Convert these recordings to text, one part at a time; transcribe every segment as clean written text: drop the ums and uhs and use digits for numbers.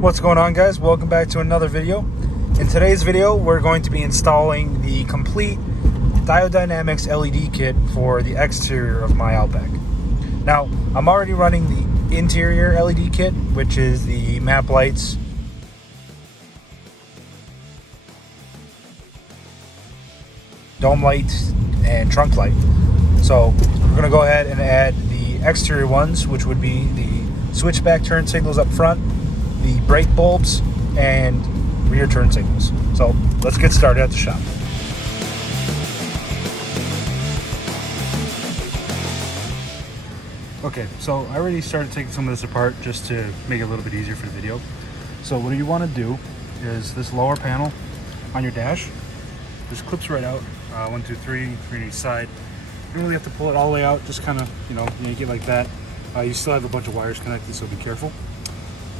What's going on, guys? Welcome back to another video. In today's video, we're going to be installing the complete Diodynamics LED kit for the exterior of my Outback. Now, I'm already running the interior LED kit, which is the map lights, dome lights, and trunk light. So we're going to go ahead and add the exterior ones, which would be the switchback turn signals up front, the brake bulbs, and rear turn signals. So let's get started at the shop. Okay, so I already started taking some of this apart just to make it a little bit easier for the video. So what you want to do is this lower panel on your dash just clips right out. 1, 2, 3 on each side. You don't really have to pull it all the way out, just kind of, yank it like that. You still have a bunch of wires connected, so be careful.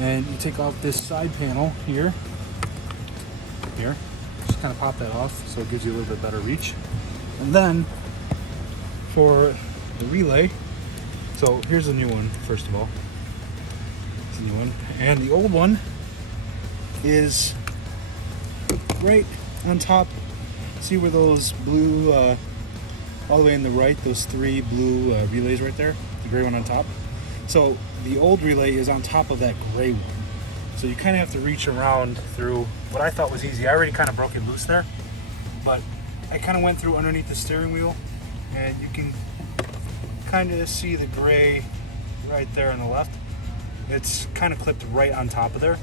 And you take off this side panel here, just kind of pop that off so it gives you a little bit better reach. And then for the relay, so here's a new one, first of all. It's a new one. And the old one is right on top. See where those blue, all the way in the right, those 3 blue relays right there? The gray one on top. So the old relay is on top of that gray one. So you kind of have to reach around through what I thought was easy. I already kind of broke it loose there, but I kind of went through underneath the steering wheel, and you can kind of see the gray right there on the left. It's kind of clipped right on top of there.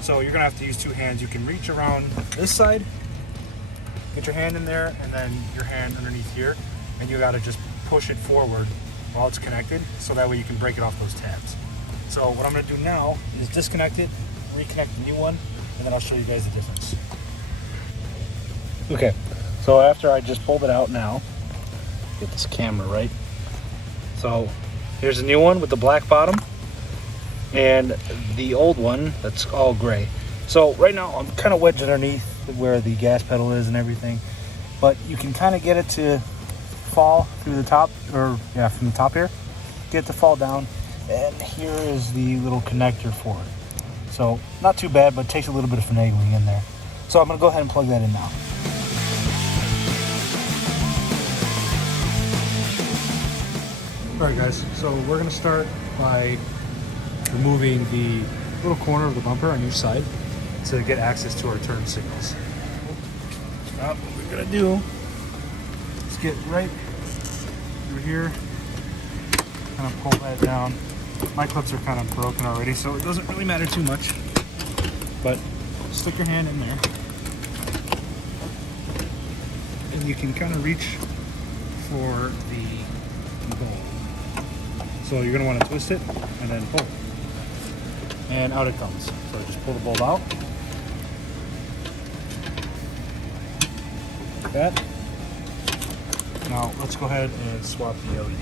So you're gonna have to use 2 hands. You can reach around this side, get your hand in there, and then your hand underneath here, and you gotta just push it forward while it's connected, so that way you can break it off those tabs. So what I'm gonna do now is disconnect it, reconnect the new one, and then I'll show you guys the difference. Okay, so after I just pulled it out now, get this camera right. So here's the new one with the black bottom, and the old one that's all gray. So right now I'm kind of wedged underneath where the gas pedal is and everything, but you can kind of get it to fall through the top, or yeah, from the top here, get it to fall down, and here is the little connector for it. So not too bad, but it takes a little bit of finagling in there. So I'm gonna go ahead and plug that in now. All right, guys, so we're gonna start by removing the little corner of the bumper on each side to get access to our turn signals. What we're gonna do is get right through here, kind of pull that down. My clips are kind of broken already, so it doesn't really matter too much, but stick your hand in there and you can kind of reach for the bulb. So you're gonna want to twist it and then pull, and out it comes. So just pull the bulb out like that. Now let's go ahead and swap the LED.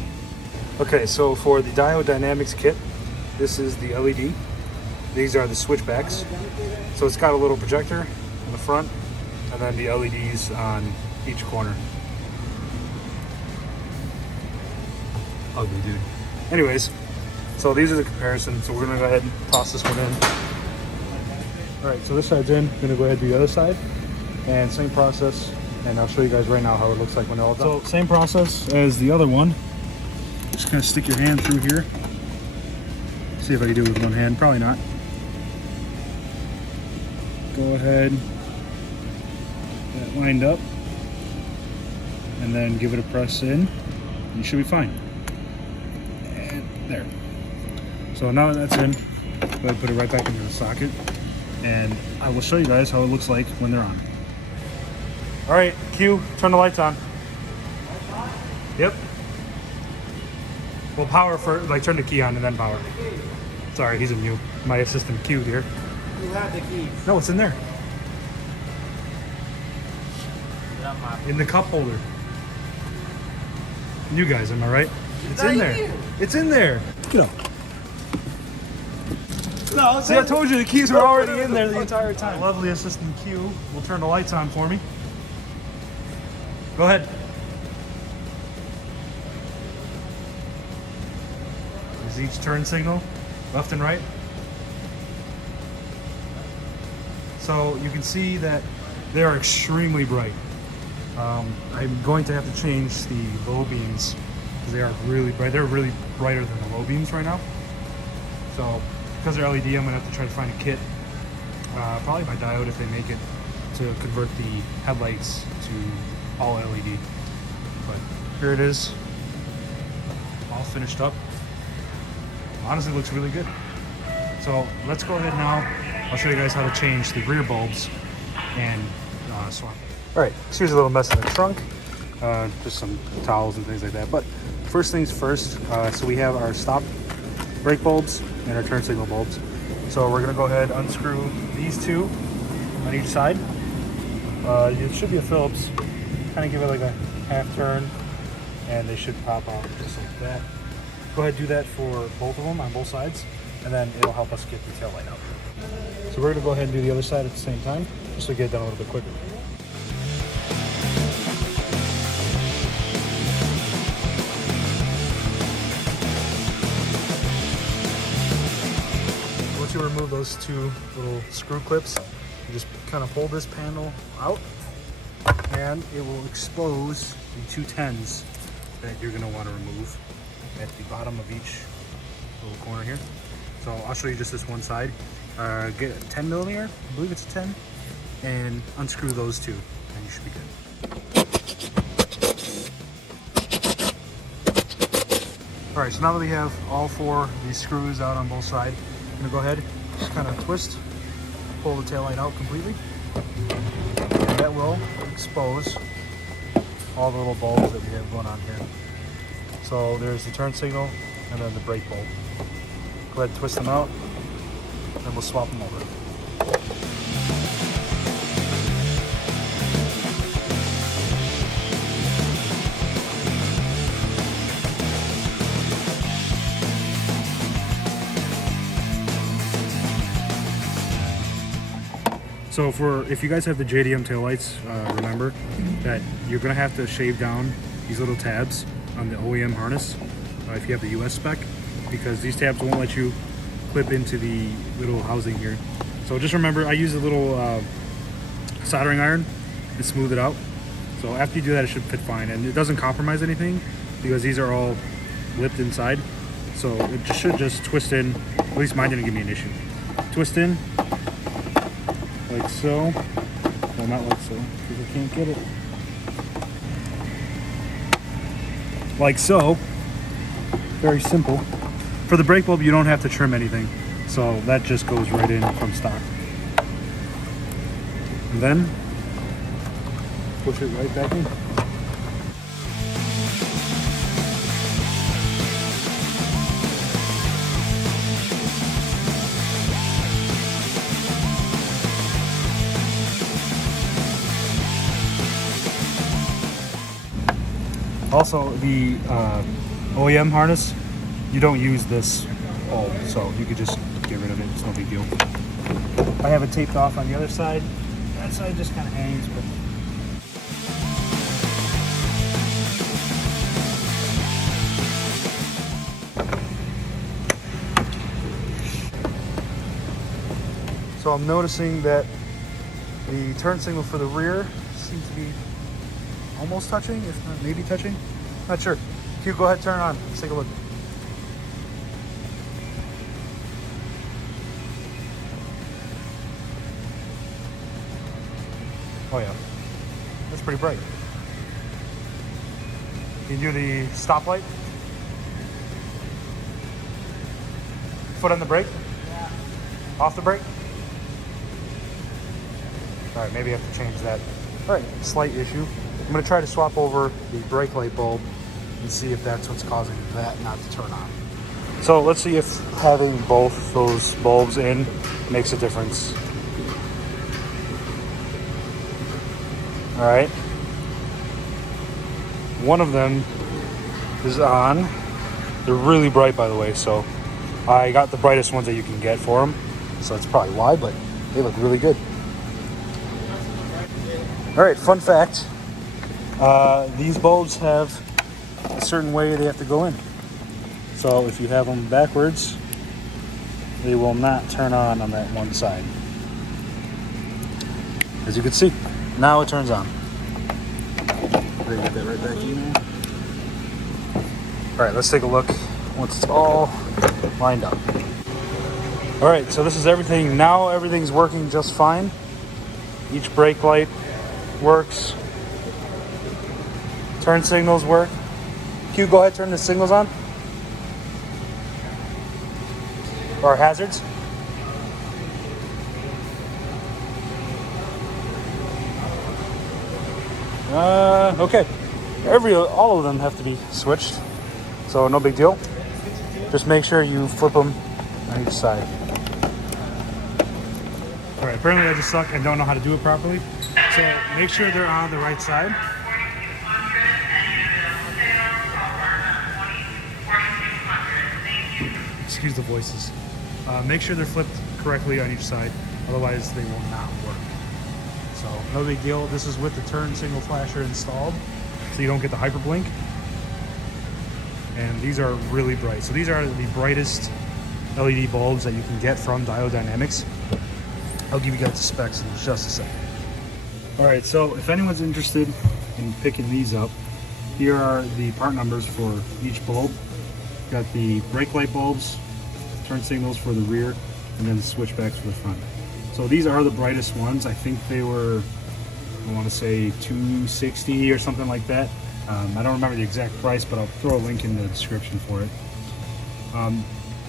Okay, so for the Diodynamics kit, this is the LED. These are the switchbacks. So it's got a little projector in the front, and then the LEDs on each corner. Ugly dude. Anyways, so these are the comparisons. So we're gonna go ahead and toss this one in. All right, so this side's in. I'm gonna go ahead and do the other side, and same process. And I'll show you guys right now how it looks like when they're all done. So same process as the other one. Just kind of stick your hand through here. See if I can do it with one hand. Probably not. Go ahead, get that lined up, and then give it a press in. You should be fine. And there. So now that that's in, go ahead and put it right back into the socket, and I will show you guys how it looks like when they're on. All right, Q, turn the lights on. Yep. Well, power for, turn the key on and then power. Sorry, he's a mute. My assistant Q here. You have the keys. No, it's in there. In the cup holder. You guys, am I right? It's in there. It's in there. Get up. No, see, I told you the keys were already in there the entire time. My lovely assistant Q will turn the lights on for me. Go ahead. There's each turn signal, left and right. So you can see that they are extremely bright. I'm going to have to change the low beams because they are really bright. They're really brighter than the low beams right now. So because they're LED, I'm gonna have to try to find a kit, probably by Diode if they make it, to convert the headlights to all LED. But here it is, all finished up. Honestly, looks really good. So let's go ahead now. I'll show you guys how to change the rear bulbs and swap. All right, excuse a little mess in the trunk, just some towels and things like that. But first things first, so we have our stop brake bulbs and our turn signal bulbs. So we're gonna go ahead and unscrew these two on each side. It should be a Phillips. Kind of give it like a half turn and they should pop out just like that. Go ahead and do that for both of them on both sides, and then it'll help us get the tail light out. So we're gonna go ahead and do the other side at the same time, just to get it done a little bit quicker. Once you remove those two little screw clips, you just kind of pull this panel out, and it will expose the two 10s that you're gonna want to remove at the bottom of each little corner here. So I'll show you just this one side. Get a 10 millimeter, I believe it's a 10, and unscrew those two, and you should be good. All right, so now that we have all four of these screws out on both sides, I'm gonna go ahead, kind of twist, pull the taillight out completely, and that will expose all the little bulbs that we have going on here. So there's the turn signal and then the brake bulb. Go ahead and twist them out, and then we'll swap them over. So if you guys have the JDM taillights, remember that you're gonna have to shave down these little tabs on the OEM harness if you have the US spec, because these tabs won't let you clip into the little housing here. So just remember, I use a little soldering iron and smooth it out. So after you do that, it should fit fine, and it doesn't compromise anything because these are all lipped inside. So it should just twist in. At least mine didn't give me an issue. Twist in like so. Well, not like so, because I can't get it. Like so. Very simple. For the brake bulb, you don't have to trim anything, so that just goes right in from stock. And then push it right back in. Also, the OEM harness, you don't use this bulb, so you could just get rid of it. It's no big deal. I have it taped off on the other side. That side just kind of hangs, but so I'm noticing that the turn signal for the rear seems to be almost touching, if not maybe touching. Not sure. Q, go ahead, turn it on. Let's take a look. Oh yeah, that's pretty bright. Can you do the stoplight? Foot on the brake? Yeah. Off the brake? All right, maybe I have to change that. All right, slight issue. I'm gonna try to swap over the brake light bulb and see if that's what's causing that not to turn on. So let's see if having both those bulbs in makes a difference. All right. One of them is on. They're really bright, by the way, so I got the brightest ones that you can get for them. So that's probably why, but they look really good. All right, fun fact. These bulbs have a certain way they have to go in. So if you have them backwards, they will not turn on that one side. as you can see, now it turns on. Get that right back in there. All right, let's take a look once it's all lined up. All right, so this is everything. Now everything's working just fine. Each brake light works. Turn signals work. Q, go ahead, turn the signals on. Or hazards. Okay. All of them have to be switched, so no big deal. Just make sure you flip them on each side. All right, apparently I just suck and don't know how to do it properly. So make sure they're on the right side. Excuse the voices. Make sure they're flipped correctly on each side, otherwise they will not work. So no big deal. This is with the turn signal flasher installed, so you don't get the hyperblink. And these are really bright. So these are the brightest LED bulbs that you can get from Diode Dynamics. I'll give you guys the specs in just a second. All right, so if anyone's interested in picking these up, here are the part numbers for each bulb. Got the brake light bulbs, turn signals for the rear, and then the switchbacks for the front. So these are the brightest ones. I think they were, I want to say $260 or something like that. I don't remember the exact price, but I'll throw a link in the description for it.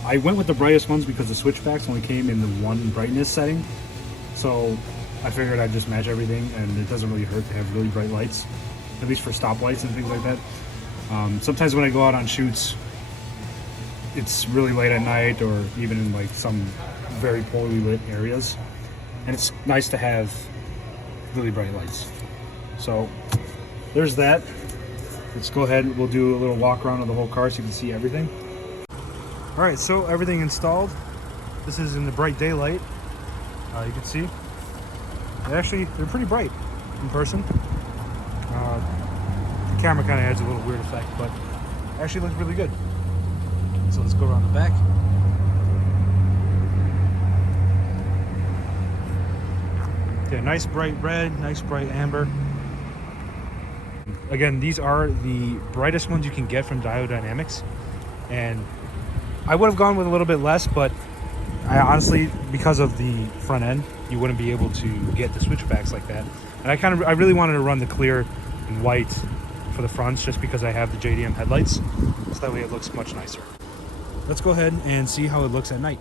I went with the brightest ones because the switchbacks only came in the one brightness setting. So I figured I'd just match everything, and it doesn't really hurt to have really bright lights, at least for stoplights and things like that. Sometimes when I go out on shoots, it's really late at night or even in like some very poorly lit areas, and it's nice to have really bright lights. So there's that. Let's go ahead, we'll do a little walk around of the whole car so you can see everything. All right, so everything installed. This is in the bright daylight. You can see they're pretty bright in person. The camera kind of adds a little weird effect, but actually looks really good. So let's go around the back. Okay, nice bright red, nice bright amber. Again, these are the brightest ones you can get from Diode Dynamics, and I would have gone with a little bit less, but I honestly, because of the front end, you wouldn't be able to get the switchbacks like that. And I really wanted to run the clear and white for the fronts just because I have the JDM headlights, so that way it looks much nicer. Let's go ahead and see how it looks at night.